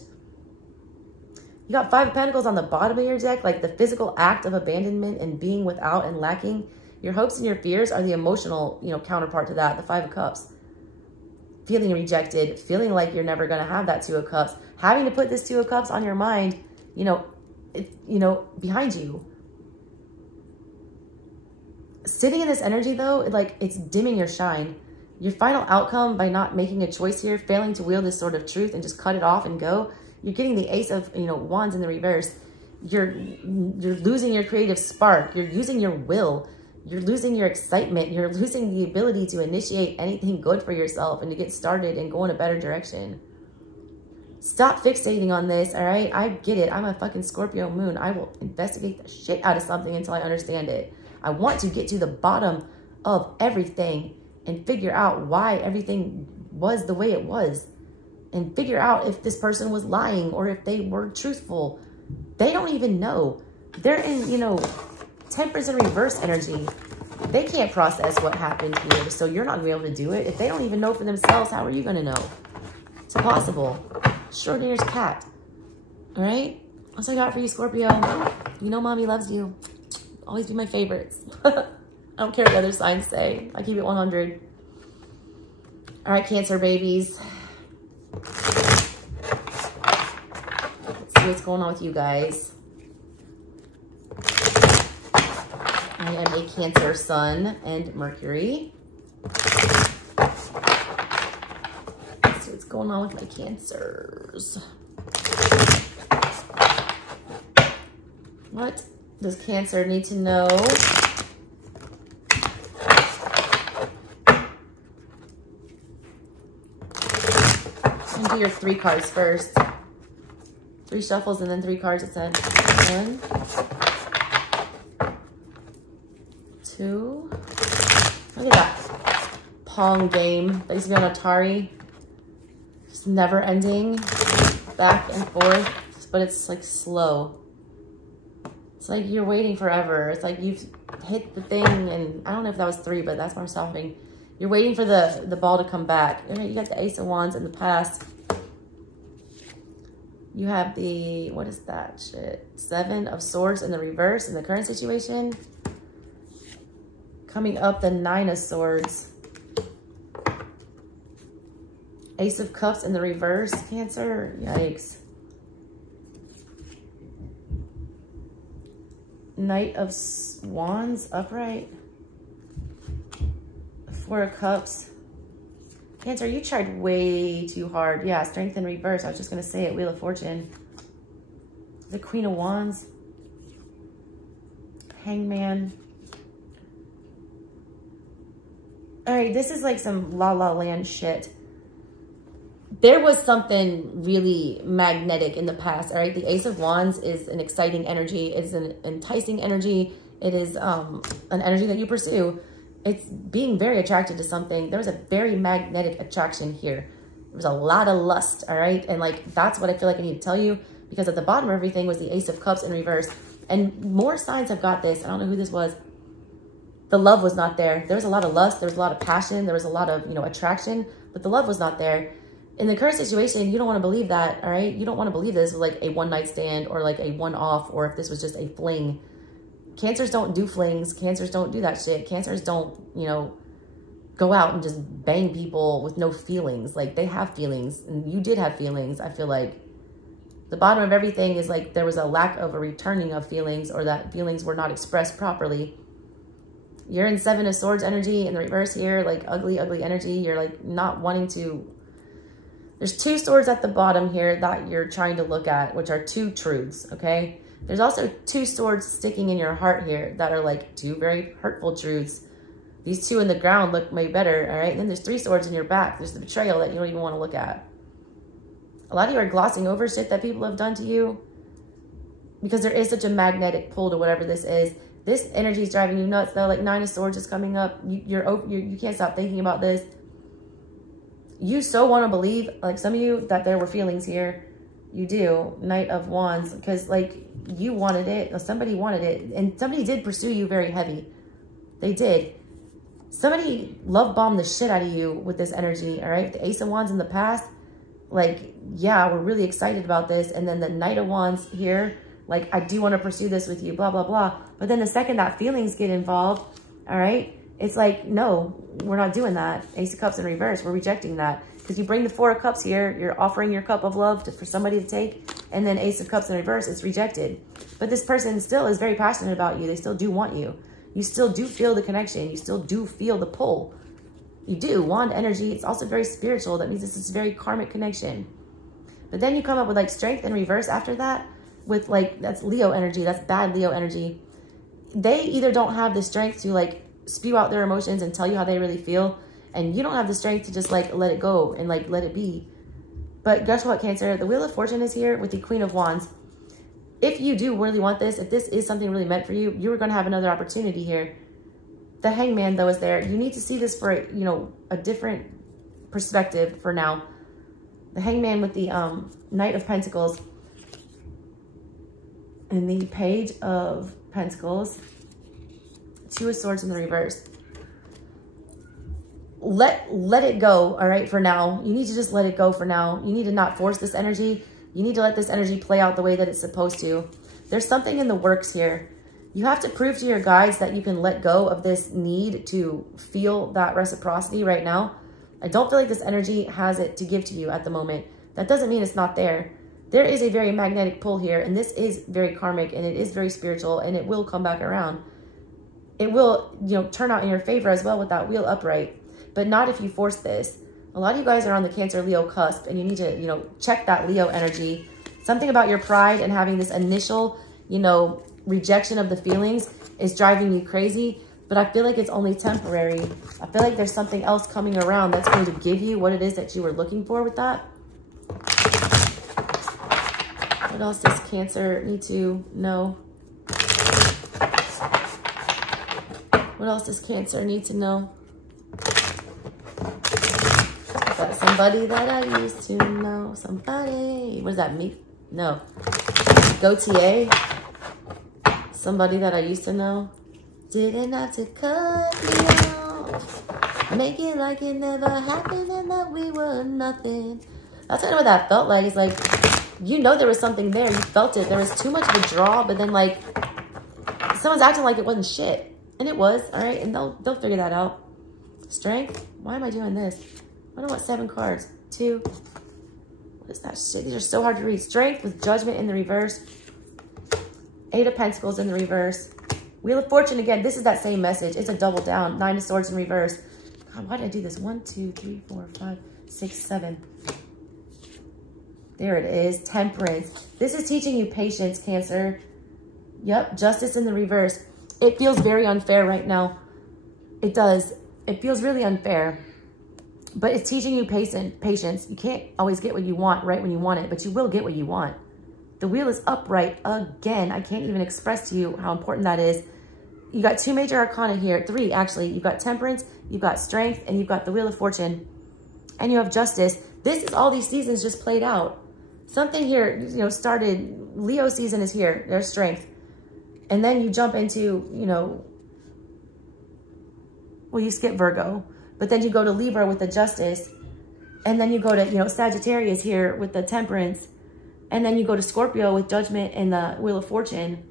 You got Five of Pentacles on the bottom of your deck, like the physical act of abandonment and being without and lacking. Your hopes and your fears are the emotional, counterpart to that, the Five of Cups. Feeling rejected, feeling like you're never going to have that Two of Cups, having to put this Two of Cups on your mind, behind you. Sitting in this energy though, it's dimming your shine. Your final outcome by not making a choice here, failing to wield this sword of truth and just cut it off and go, you're getting the Ace of, Wands in the reverse. You're losing your creative spark. You're using your will. You're losing your excitement. You're losing the ability to initiate anything good for yourself and to get started and go in a better direction. Stop fixating on this, all right? I get it. I'm a fucking Scorpio moon. I will investigate the shit out of something until I understand it. I want to get to the bottom of everything and figure out why everything was the way it was. And figure out if this person was lying or if they were truthful. They don't even know. They're in, Temperance and reverse energy. They can't process what happened here, so you're not going to be able to do it. If they don't even know for themselves, how are you going to know? It's impossible. Schrodinger's cat. All right? That's what I got for you, Scorpio. Mommy loves you. Always be my favorites. I don't care what the other signs say. I keep it 100. All right, Cancer babies. Let's see what's going on with you guys. I am a Cancer Sun and Mercury. Let's see what's going on with my Cancers. What does Cancer need to know? I'm gonna do your 3 cards first. 3 shuffles and then 3 cards, it said. 1, 2. Look at that Pong game that used to be on Atari. Just never ending, back and forth, but it's slow. It's like you're waiting forever. It's like you've hit the thing, and I don't know if that was 3, but that's where I'm stopping. You're waiting for the ball to come back. You got the Ace of Wands in the past. You have the, what is that shit? 7 of Swords in the reverse in the current situation. Coming up, the 9 of Swords. Ace of Cups in the reverse, Cancer. Yikes. Knight of Wands upright. Four of Cups. Cancer, you tried way too hard. Yeah, Strength in reverse. I was just going to say it. Wheel of Fortune. The Queen of Wands. Hangman. All right, this is like some La La Land shit. There was something really magnetic in the past, all right? The Ace of Wands is an exciting energy. It's an enticing energy. It is an energy that you pursue. It's being very attracted to something. There was a very magnetic attraction here. There was a lot of lust, all right? And like, that's what I feel like I need to tell you, because at the bottom of everything was the Ace of Cups in reverse. And more signs have got this. I don't know who this was. The love was not there. There was a lot of lust. There was a lot of passion. There was a lot of, you know, attraction, but the love was not there. In the current situation, you don't want to believe that, all right? You don't want to believe this was like a one-night stand or like a one-off, or if this was just a fling. Cancers don't do flings. Cancers don't do that shit. Cancers don't, you know, go out and just bang people with no feelings. Like, they have feelings, and you did have feelings. I feel like the bottom of everything is like there was a lack of a returning of feelings, or that feelings were not expressed properly. You're in Seven of Swords energy in the reverse here, like ugly, ugly energy. You're like not wanting to. There's two swords at the bottom here that you're trying to look at, which are two truths, okay? There's also two swords sticking in your heart here that are like two very hurtful truths. These two in the ground look way better, all right? And then there's three swords in your back. There's the betrayal that you don't even want to look at. A lot of you are glossing over shit that people have done to you because there is such a magnetic pull to whatever this is. This energy is driving you nuts, though. Like, Nine of Swords is coming up. You can't stop thinking about this. You so want to believe, like some of you, that there were feelings here. You do. Knight of Wands, because like you wanted it, or somebody wanted it, and somebody did pursue you very heavy. They did. Somebody love bombed the shit out of you with this energy, all right? The Ace of Wands in the past, like, yeah, we're really excited about this. And then the Knight of Wands here, like, I do want to pursue this with you, blah, blah, blah. But then the second that feelings get involved, all right, it's like, no, we're not doing that. Ace of Cups in reverse, we're rejecting that. Because you bring the Four of Cups here, you're offering your cup of love for somebody to take, and then Ace of Cups in reverse, it's rejected. But this person still is very passionate about you. They still do want you. You still do feel the connection. You still do feel the pull. You do. Wand energy, it's also very spiritual. That means this is a very karmic connection. But then you come up with like Strength in reverse after that, with like, that's Leo energy. That's bad Leo energy. They either don't have the strength to like spew out their emotions and tell you how they really feel, and you don't have the strength to just like let it go and like let it be. But guess what, Cancer? The Wheel of Fortune is here with the Queen of Wands. If you do really want this, if this is something really meant for you, you are going to have another opportunity here. The Hangman, though, is there. You need to see this for, you know, a different perspective for now. The Hangman with the Knight of Pentacles and the Page of Pentacles. Two of Swords in the reverse. Let it go, all right, for now. You need to just let it go for now. You need to not force this energy. You need to let this energy play out the way that it's supposed to. There's something in the works here. You have to prove to your guides that you can let go of this need to feel that reciprocity right now. I don't feel like this energy has it to give to you at the moment. That doesn't mean it's not there. There is a very magnetic pull here, and this is very karmic, and it is very spiritual, and it will come back around. It will, you know, turn out in your favor as well with that wheel upright. But not if you force this. A lot of you guys are on the Cancer Leo cusp, and you need to, you know, check that Leo energy. Something about your pride and having this initial, you know, rejection of the feelings is driving you crazy. But I feel like it's only temporary. I feel like there's something else coming around that's going to give you what it is that you were looking for with that. What else does Cancer need to know? What else does Cancer need to know? Got somebody that I used to know. Somebody. What does that mean? No. Gautier. Somebody that I used to know. Didn't have to cut me off. Make it like it never happened and that we were nothing. That's kind of what that felt like. It's like, you know there was something there. You felt it. There was too much of a draw, but then like, someone's acting like it wasn't shit. And it was, all right? And they'll figure that out. Strength. Why am I doing this? I don't want 7 cards. 2. What is that shit? These are so hard to read. Strength with Judgment in the reverse. 8 of Pentacles in the reverse. Wheel of Fortune again. This is that same message. It's a double down. 9 of Swords in reverse. God, why did I do this? 1, 2, 3, 4, 5, 6, 7. There it is. Temperance. This is teaching you patience, Cancer. Yep. Justice in the reverse. It feels very unfair right now. It does. It feels really unfair. But it's teaching you patience. You can't always get what you want right when you want it, but you will get what you want. The wheel is upright again. I can't even express to you how important that is. You got 2 major arcana here. 3, actually. You've got temperance, you've got strength, and you've got the wheel of fortune. And you have justice. This is all these seasons just played out. Something here, you know, started. Leo season is here. There's strength. And then you jump into, you know, well, you skip Virgo. But then you go to Libra with the justice. And then you go to, you know, Sagittarius here with the temperance. And then you go to Scorpio with judgment and the wheel of fortune.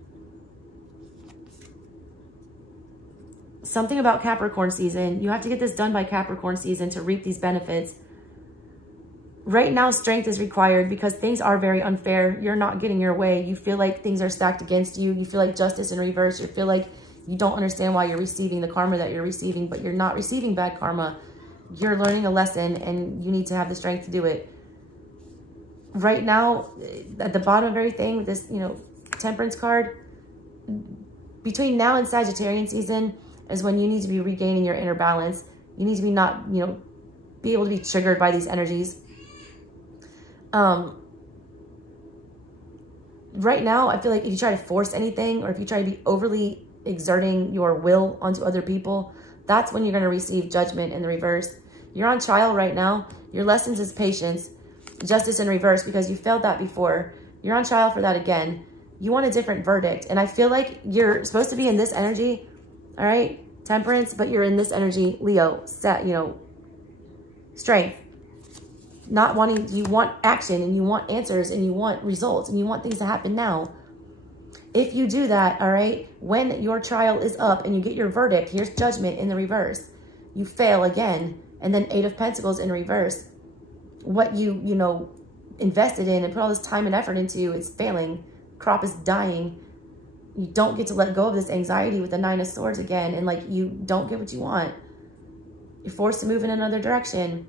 Something about Capricorn season. You have to get this done by Capricorn season to reap these benefits. Right now, strength is required because things are very unfair. You're not getting your way. You feel like things are stacked against you. You feel like justice in reverse. You feel like you don't understand why you're receiving the karma that you're receiving, but you're not receiving bad karma. You're learning a lesson and you need to have the strength to do it. Right now, at the bottom of everything, this, you know, temperance card, between now and Sagittarian season is when you need to be regaining your inner balance. You need to be not, you know, be able to be triggered by these energies. Right now, I feel like if you try to force anything or if you try to be overly exerting your will onto other people, that's when you're going to receive judgment in the reverse. You're on trial right now. Your lessons is patience, justice in reverse, because you failed that before. You're on trial for that again. You want a different verdict. And I feel like you're supposed to be in this energy, all right, temperance, but you're in this energy, Leo, you know, strength. Not wanting, you want action and you want answers and you want results and you want things to happen now. If you do that, all right, when your trial is up and you get your verdict, here's judgment in the reverse. You fail again. And then 8 of Pentacles in reverse. What you know, invested in and put all this time and effort into, it's failing. Crop is dying. You don't get to let go of this anxiety with the 9 of Swords again. And like, you don't get what you want. You're forced to move in another direction.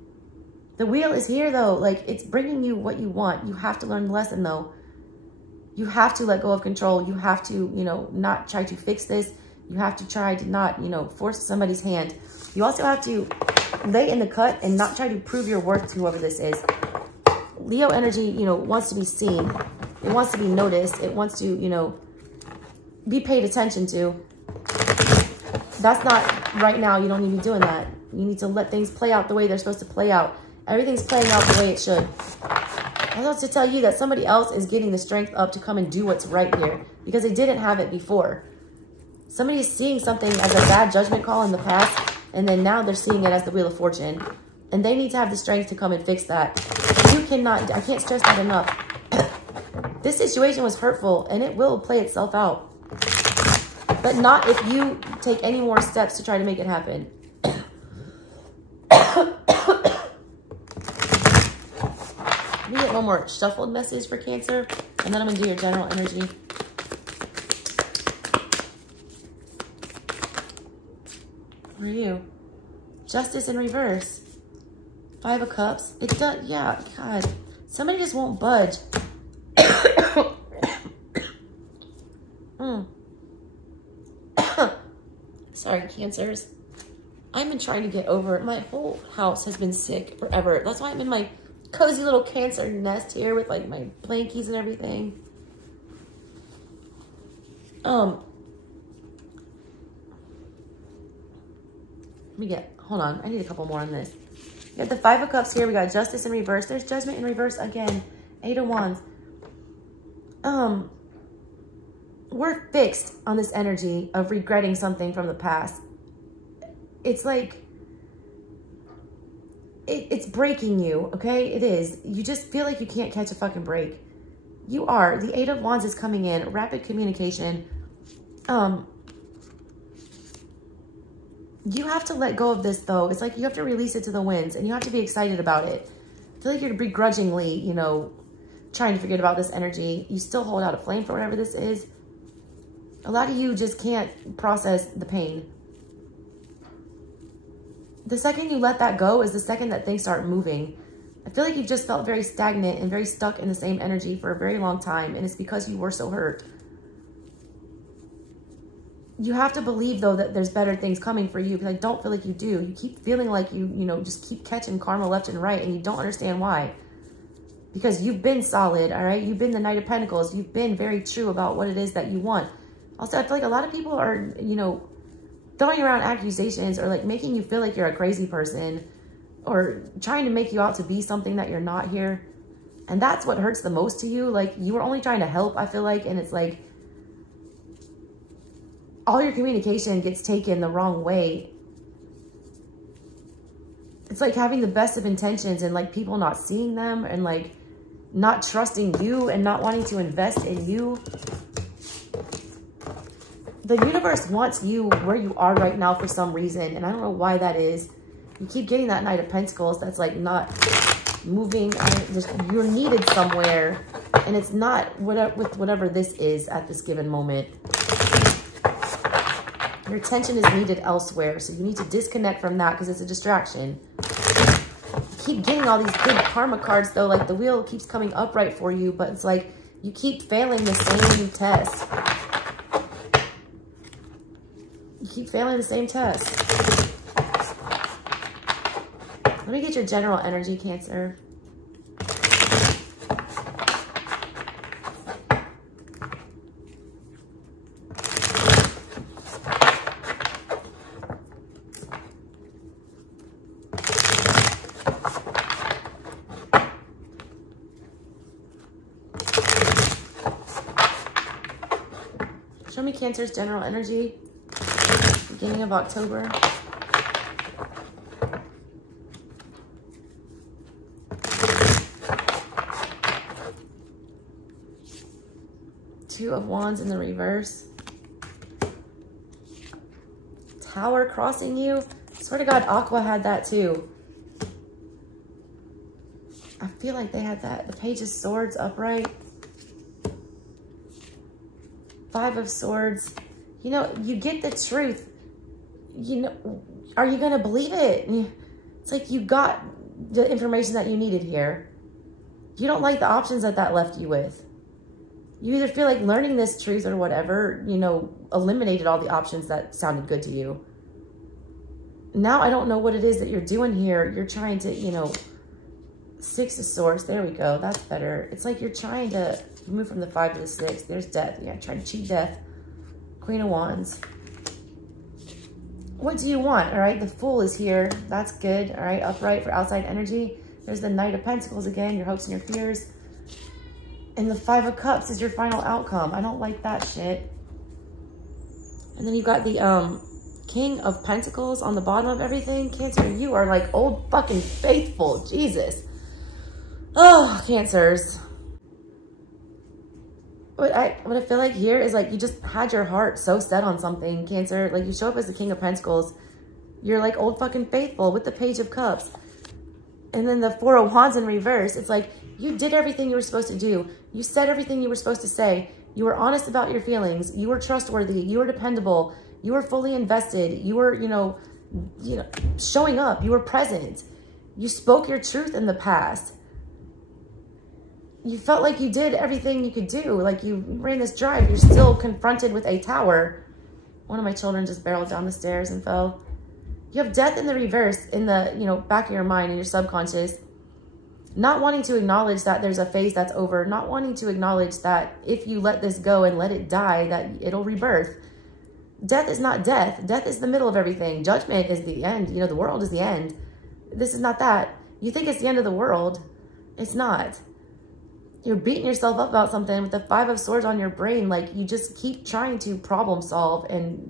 The wheel is here though. Like, it's bringing you what you want. You have to learn the lesson though. You have to let go of control. You have to, you know, not try to fix this. You have to try to not, you know, force somebody's hand. You also have to lay in the cut and not try to prove your worth to whoever this is. Leo energy, you know, wants to be seen. It wants to be noticed. It wants to, you know, be paid attention to. That's not right now. You don't need to be doing that. You need to let things play out the way they're supposed to play out. Everything's playing out the way it should. I want to tell you that somebody else is getting the strength up to come and do what's right here because they didn't have it before. Somebody is seeing something as a bad judgment call in the past, and then now they're seeing it as the Wheel of Fortune. And they need to have the strength to come and fix that. You cannot, I can't stress that enough. This situation was hurtful, and it will play itself out. But not if you take any more steps to try to make it happen. Let me get one more shuffled message for Cancer, and then I'm going to do your general energy. What are you? Justice in reverse. 5 of Cups. It does, yeah, God. Somebody just won't budge. Sorry, Cancers. I've been trying to get over it. My whole house has been sick forever. That's why I'm in my cozy little Cancer nest here with like my blankies and everything. Let me get, hold on. I need a couple more on this. We got the 5 of Cups here. We got Justice in reverse. There's Judgment in reverse again. 8 of Wands. We're fixed on this energy of regretting something from the past. It's like, it's breaking you, okay? It is. You just feel like you can't catch a fucking break. You are. The 8 of Wands is coming in. Rapid communication. You have to let go of this, though. It's like you have to release it to the winds, and you have to be excited about it. I feel like you're begrudgingly, you know, trying to forget about this energy. You still hold out a flame for whatever this is. A lot of you just can't process the pain. The second you let that go is the second that things start moving. I feel like you've just felt very stagnant and very stuck in the same energy for a very long time. And it's because you were so hurt. You have to believe, though, that there's better things coming for you, because I don't feel like you do. You keep feeling like you just keep catching karma left and right, and you don't understand why. Because you've been solid, all right? You've been the Knight of Pentacles. You've been very true about what it is that you want. Also, I feel like a lot of people are, throwing around accusations or like making you feel like you're a crazy person or trying to make you out to be something that you're not here. And that's what hurts the most to you. Like, you were only trying to help, I feel like, and it's like all your communication gets taken the wrong way. It's like having the best of intentions and like people not seeing them and like not trusting you and not wanting to invest in you. The universe wants you where you are right now for some reason. And I don't know why that is. You keep getting that Knight of Pentacles that's like not moving. You're needed somewhere. And it's not with whatever this is at this given moment. Your attention is needed elsewhere. So you need to disconnect from that because it's a distraction. You keep getting all these good karma cards though. Like the wheel keeps coming upright for you. But it's like you keep failing the same test. You keep failing the same test. Let me get your general energy, Cancer. Show me Cancer's general energy. Beginning of October. Two of Wands in the reverse. Tower crossing you. I swear to God, Aqua had that too. I feel like they had that. The Page of Swords upright. Five of Swords. You get the truth. Are you going to believe it? It's like you got the information that you needed here. You don't like the options that left you with. You either feel like learning this truth or whatever, eliminated all the options that sounded good to you. Now I don't know what it is that you're doing here. You're trying to, Six of Swords. There we go. That's better. It's like you're trying to move from the 5 to the 6. There's death. Yeah, trying to cheat death. Queen of Wands. What do you want? All right, the Fool is here. That's good. All right, upright for outside energy. There's the Knight of Pentacles again, your hopes and your fears. And the 5 of Cups is your final outcome. I don't like that shit. And then you've got the King of Pentacles on the bottom of everything. Cancer, you are like old fucking faithful. Jesus. Oh, Cancers. What I feel like here is like you just had your heart so set on something, Cancer. Like you show up as the King of Pentacles. You're like old fucking faithful with the Page of Cups. And then the 4 of Wands in reverse. It's like you did everything you were supposed to do. You said everything you were supposed to say. You were honest about your feelings. You were trustworthy. You were dependable. You were fully invested. You were, showing up. You were present. You spoke your truth in the past. You felt like you did everything you could do. Like you ran this drive. You're still confronted with a tower. One of my children just barreled down the stairs and fell. You have death in the reverse in the, back of your mind and your subconscious. Not wanting to acknowledge that there's a phase that's over. Not wanting to acknowledge that if you let this go and let it die, that it'll rebirth. Death is not death. Death is the middle of everything. Judgment is the end. The world is the end. This is not that. You think it's the end of the world. It's not. You're beating yourself up about something with the 5 of Swords on your brain. Like you just keep trying to problem solve and,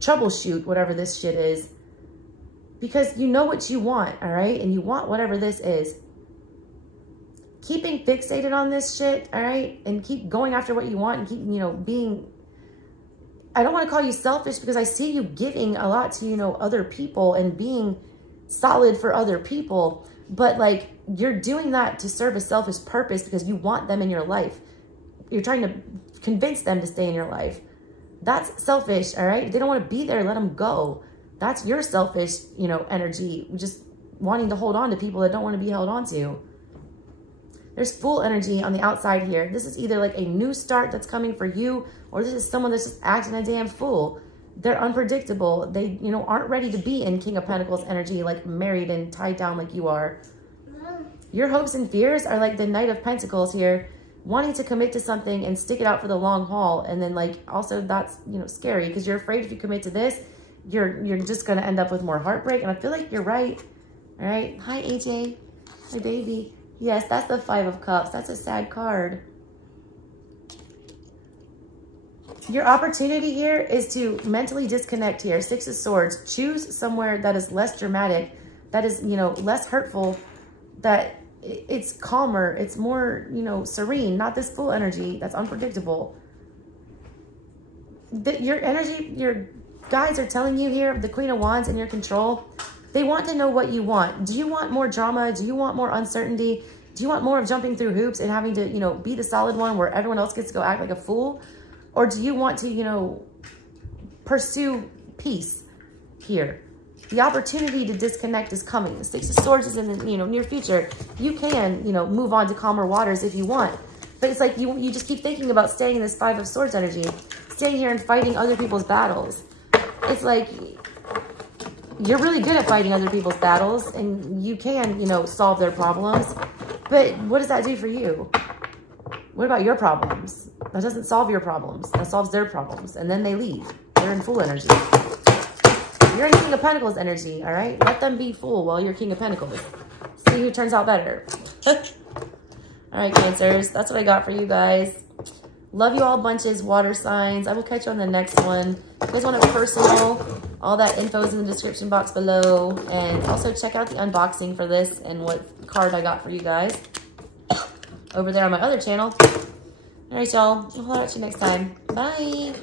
troubleshoot whatever this shit is. Because you know what you want, all right? And you want whatever this is. Keeping fixated on this shit, all right? And keep going after what you want and keep, being... I don't want to call you selfish because I see you giving a lot to, other people and being solid for other people. But like, you're doing that to serve a selfish purpose because you want them in your life. You're trying to convince them to stay in your life. That's selfish, all right? If they don't want to be there, let them go. That's your selfish, you know, energy. Just wanting to hold on to people that don't want to be held on to. There's Fool energy on the outside here. This is either like a new start that's coming for you, or this is someone that's just acting a damn fool. They're unpredictable. They, you know, aren't ready to be in King of Pentacles energy, like married and tied down like you are. Your hopes and fears are like the Knight of Pentacles here, wanting to commit to something and stick it out for the long haul. And then like, also that's, you know, scary because you're afraid if you commit to this, you're just going to end up with more heartbreak. And I feel like you're right. All right. Hi, AJ. My baby. Yes, that's the Five of Cups. That's a sad card. Your opportunity here is to mentally disconnect here. Six of Swords. Choose somewhere that is less dramatic, that is, you know, less hurtful, that it's calmer, it's more, you know, serene, not this Fool energy that's unpredictable. Your energy, your guides are telling you here, the Queen of Wands in your control, they want to know what you want. Do you want more drama? Do you want more uncertainty? Do you want more of jumping through hoops and having to, you know, be the solid one where everyone else gets to go act like a fool? Or do you want to, you know, pursue peace here? The opportunity to disconnect is coming. The Six of Swords is in the, you know, near future. You can, you know, move on to calmer waters if you want. But it's like you just keep thinking about staying in this Five of Swords energy, staying here and fighting other people's battles. It's like you're really good at fighting other people's battles and you can, you know, solve their problems. But what does that do for you? What about your problems? That doesn't solve your problems. That solves their problems. And then they leave. They're in Fool energy. You're in King of Pentacles energy, all right? Let them be fool while you're King of Pentacles. See who turns out better. All right, Cancers. That's what I got for you guys. Love you all bunches, water signs. I will catch you on the next one. If you guys want a personal, all that info is in the description box below. And also check out the unboxing for this and what card I got for you guys over there on my other channel. All right, y'all. I'll holler at you next time. Bye.